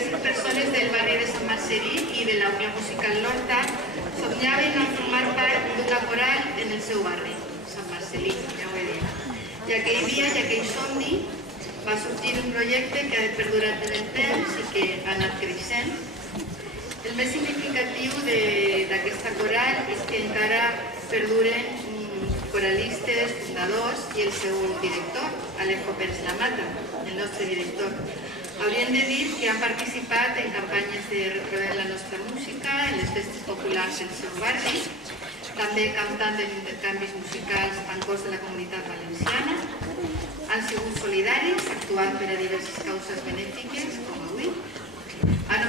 les persones del barri de Sant Marcel·lí i de l'Aula Musical L'Horta somniaven en formar part d'una coral en el seu barri, Sant Marcel·lí, ja ho he dit. I aquell dia, i aquell somni, va sorgir un projecte que ha perdurat en el temps i que ha anat creixent. El més significatiu d'aquesta coral és que encara perduren coralistes, fundadors i el seu director, Alejo Pérez Lamata, el nostre director. Hauríem de dir que han participat en campanyes de retrobar la nostra música, en les festes populars del seu barri, també cantant en intercanvis musicals en cos de la Comunitat Valenciana. Han sigut solidaris, actuant per a diverses causes benèfiques, com avui. Han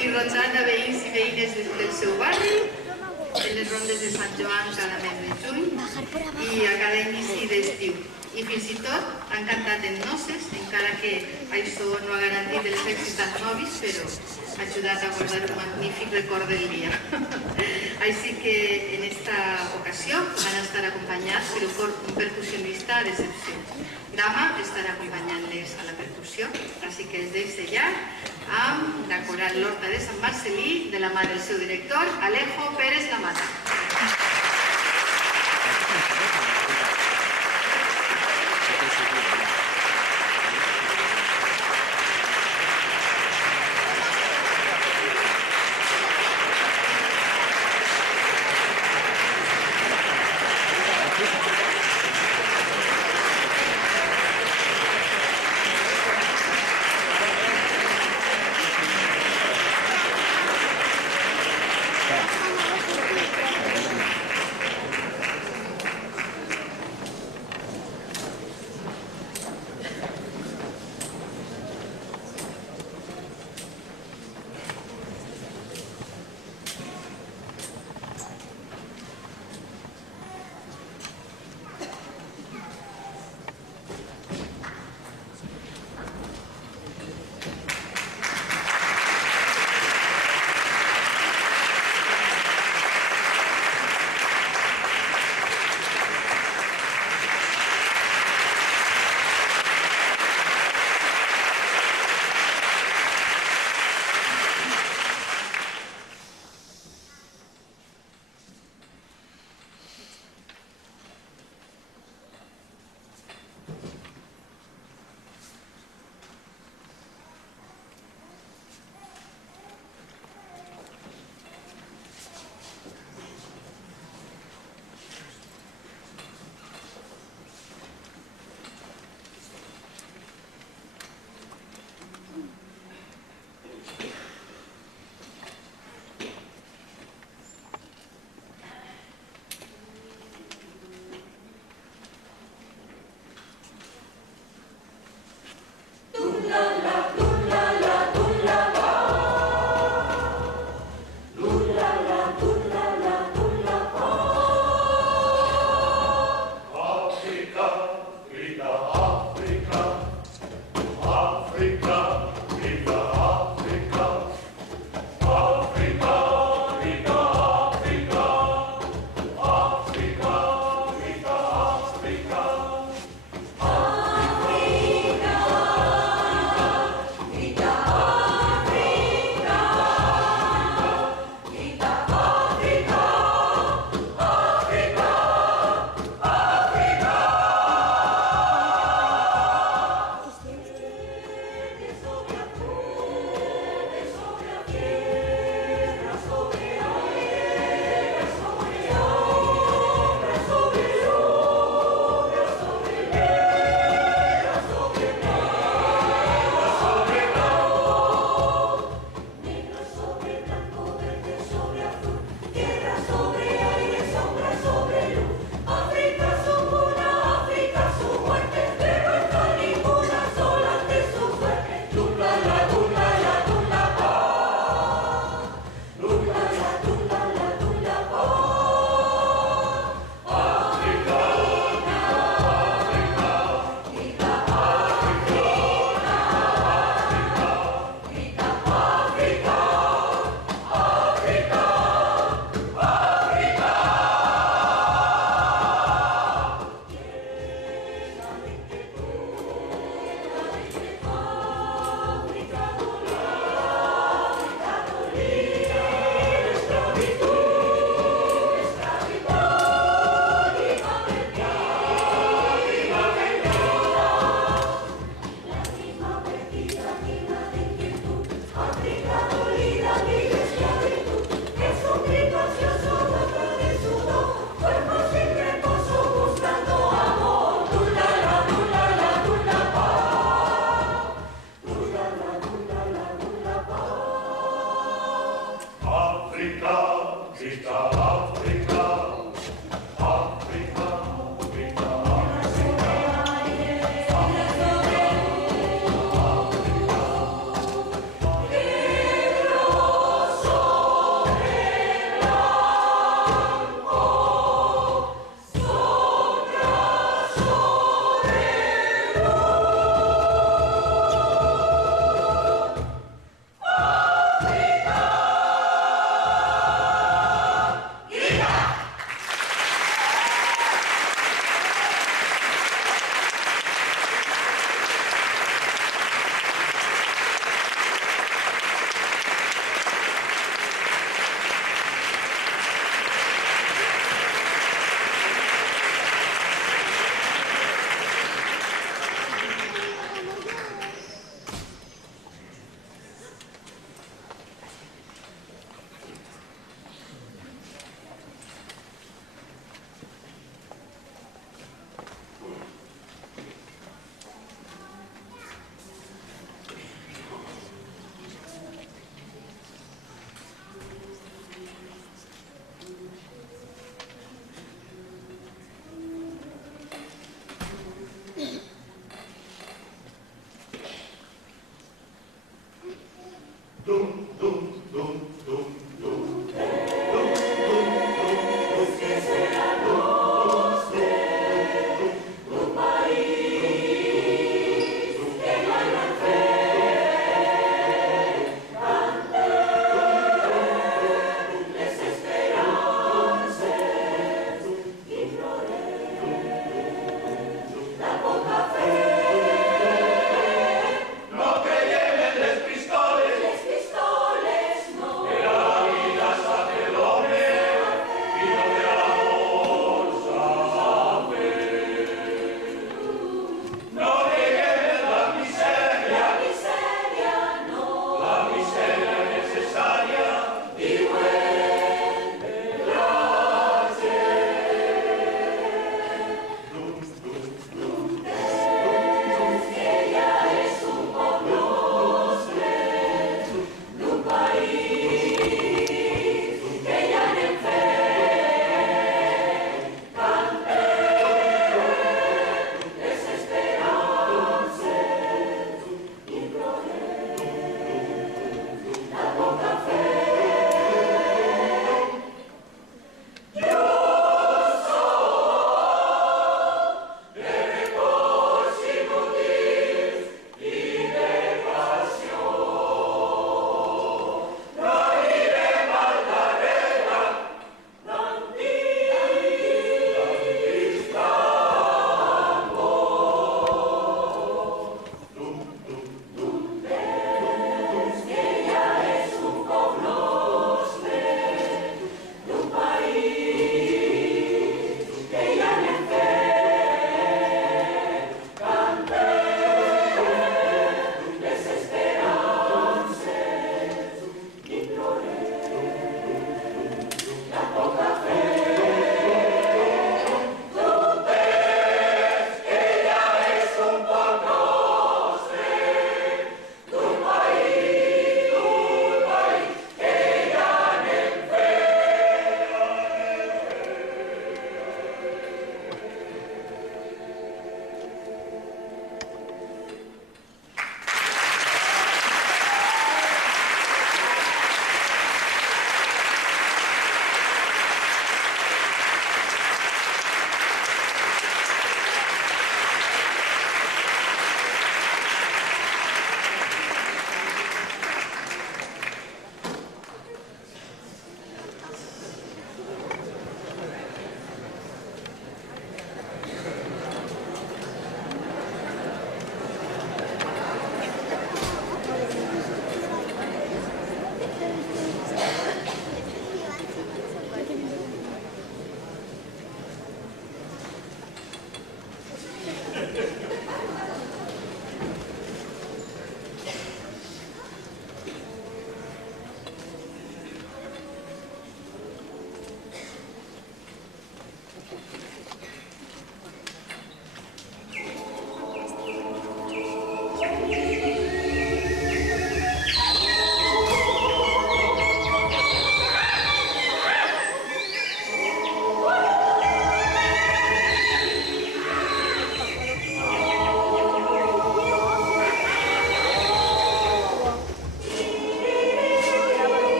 i rondant a veïns i veïnes del seu barri, en les rondes de Sant Joan cada mes de juny i a cada inici d'estiu. I fins i tot han cantat en noces, encara que això no ha garantit els èxits als novis, però ha ajudat a guardar un magnífic record del dia. Així que en esta ocasió van estar acompanyats per un percussionista d'excepció. Dama estarà acompanyant-les a la percussió, així que els deixo ja amb la coral L'Horta de Sant Marcel·lí de la mà del seu director, Alejo Pérez Lamata. ¡Viva!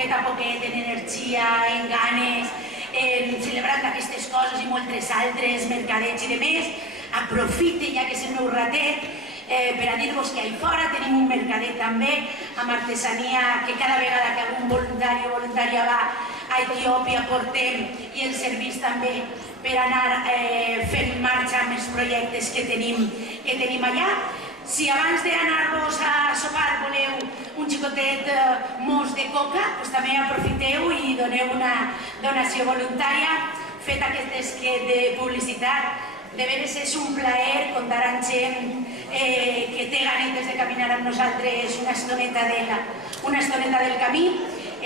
poquet a poquet en energia, en ganes, celebrant aquestes coses i moltes altres, mercadets i demés. Aprofite, ja que és el meu ratet, per a dir-vos que allà fora tenim un mercadet també amb artesania que cada vegada que algun voluntari o voluntària va a Etiòpia portem i els servís també per anar fent marxa amb els projectes que tenim allà. Si abans d'anar-vos a sopar voleu un xicotet mos de coca, doncs també aprofiteu i doneu una donació voluntària. Fet aquest esquet de publicitat, de veres és un plaer comptar amb gent que té ganes de caminar amb nosaltres una estoneta del camí.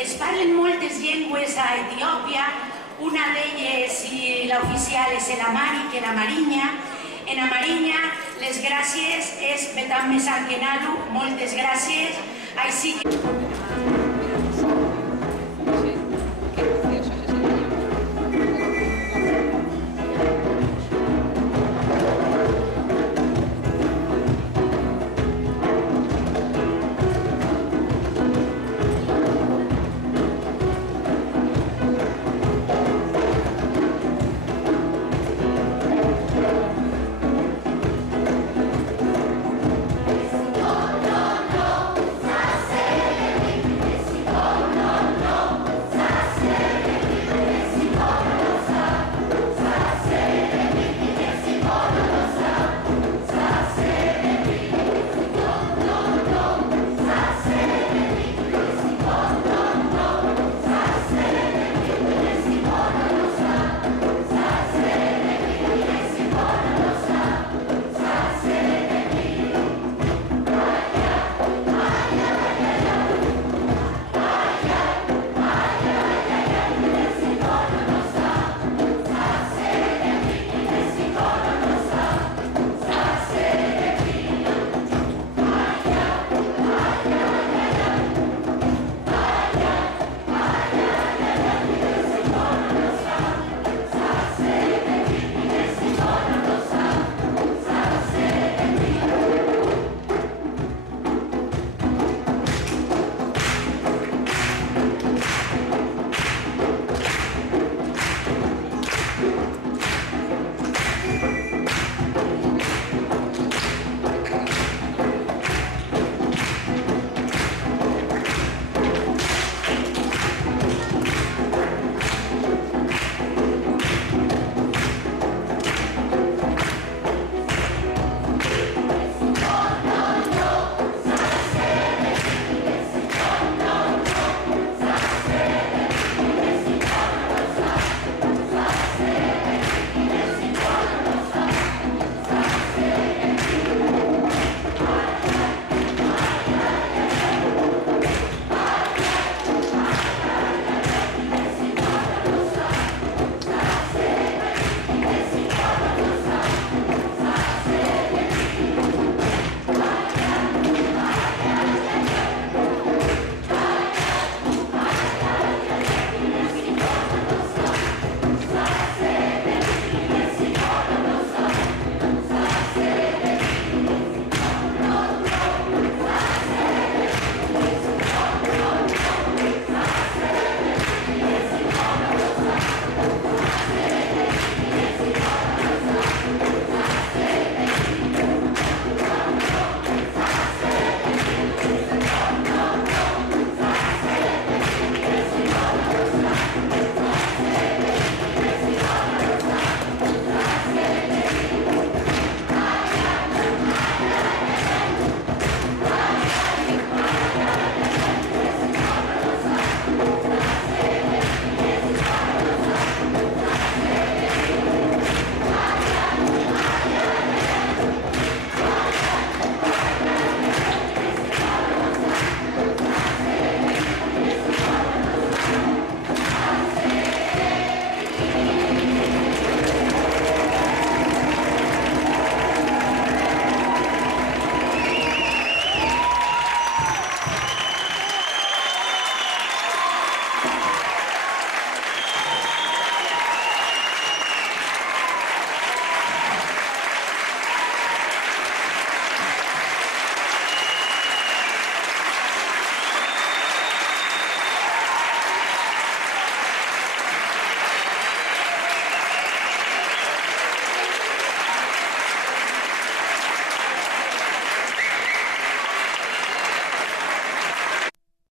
Es parlen moltes llengües a Etiòpia, una d'elles i l'oficial és l'amhàric, la marinya. En amarinya les gràcies és Betam Mesankenalu, moltes gràcies. Així que...